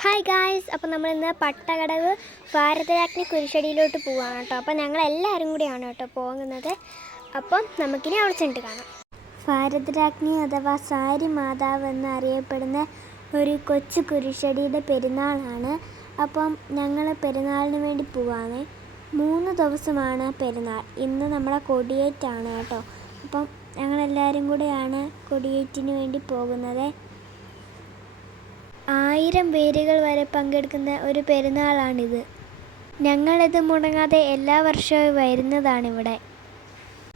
Hi guys, അപ്പോൾ നമ്മളിന്ന് പട്ടകടവ് ഭാരതരാജ്ഞി കുരിശടിയിലോട്ട് പോവാണ് കേട്ടോ. അപ്പോൾ ഞങ്ങളെല്ലാവരും കൂടിയാണ് കേട്ടോ പോകുന്നത്. അപ്പം നമുക്കിനി അവിടെ ചെന്നിട്ട് കാണാം. ഭാരതരാജ്ഞി അഥവാ സാരി മാതാവ് എന്നറിയപ്പെടുന്ന ഒരു കൊച്ചു കുരിശടിയുടെ പെരുന്നാളാണ്. അപ്പം ഞങ്ങൾ പെരുന്നാളിന് വേണ്ടി പോവാണ്. 3 ദിവസമാണ് പെരുന്നാൾ. ഇന്ന് നമ്മളെ കൊടിയേറ്റാണ് കേട്ടോ. അപ്പം ഞങ്ങളെല്ലാവരും കൂടെയാണ് കൊടിയേറ്റിന് വേണ്ടി പോകുന്നത്. 1000 പേരുകൾ വരെ പങ്കെടുക്കുന്ന ഒരു പെരുന്നാളാണിത്. ഞങ്ങളിത് മുടങ്ങാതെ എല്ലാ വർഷവും വരുന്നതാണിവിടെ.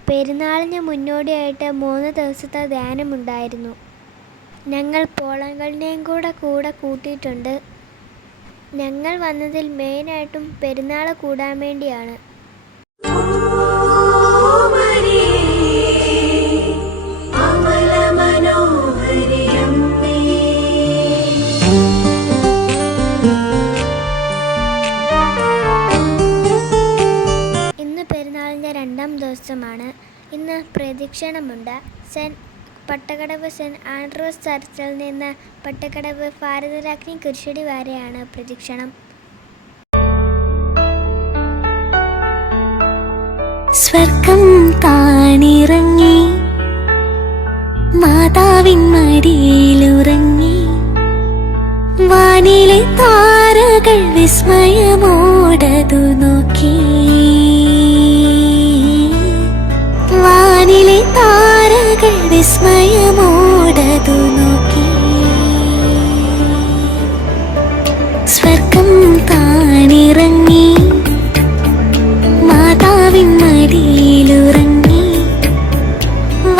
പെരുന്നാളിന് മുന്നോടിയായിട്ട് 3 ദിവസത്തെ ധ്യാനമുണ്ടായിരുന്നു. ഞങ്ങൾ പോളങ്ങളിനെയും കൂടെ കൂട്ടിയിട്ടുണ്ട്. ഞങ്ങൾ വന്നതിൽ മെയിനായിട്ടും പെരുന്നാൾ കൂടാൻ വേണ്ടിയാണ്. പെരുന്നാളിൻ്റെ 2ാം ദിവസമാണ്. ഇന്ന് പ്രദക്ഷിണമുണ്ട്. പട്ടകടവ് സെൻറ്റ് ആൻഡ്രൂസ് ചർച്ചിൽ നിന്ന് പട്ടകടവ് ഭാരതരാജ്ഞി കുരിശടി വരെയാണ് പ്രദക്ഷിണം. സ്വർഗം താണിറങ്ങി മാതാവിൻ മടിയിലുറങ്ങി, വാനിലെ താരകൾ വിസ്മയമോടതു നോക്കി. വാനിലെ താരകൾ വിസ്മയമോടതു നോക്കി. സ്വർഗം താണിറങ്ങി മാതാവിൻ മടിയിലുറങ്ങി,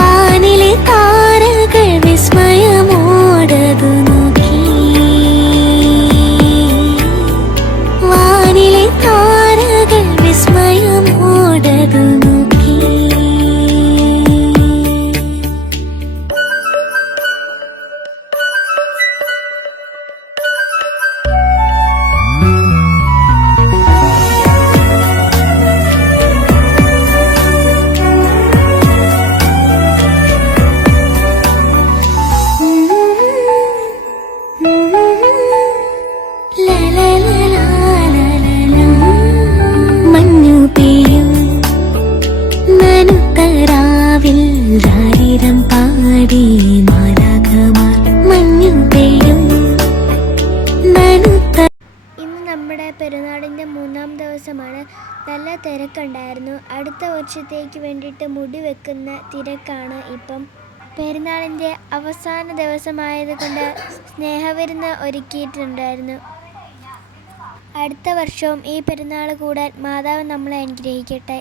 വാനിലെ താരകൾ വിസ്മയമോടതു നോക്കി. വാനിലെ താരകൾ വിസ്മയമോടതു നോക്കി. ഇന്ന് നമ്മുടെ പെരുന്നാളിൻ്റെ 3ാം ദിവസമാണ്. നല്ല തിരക്കുണ്ടായിരുന്നു. അടുത്ത വർഷത്തേക്ക് വേണ്ടിയിട്ട് മുടി വെക്കുന്ന തിരക്കാണ് ഇപ്പം. പെരുന്നാളിൻ്റെ അവസാന ദിവസമായതുകൊണ്ട് സ്നേഹവിരുന്ന് ഒരുക്കിയിട്ടുണ്ടായിരുന്നു. അടുത്ത വർഷവും ഈ പെരുന്നാൾ കൂടാൻ മാതാവ് നമ്മളെ അനുഗ്രഹിക്കട്ടെ.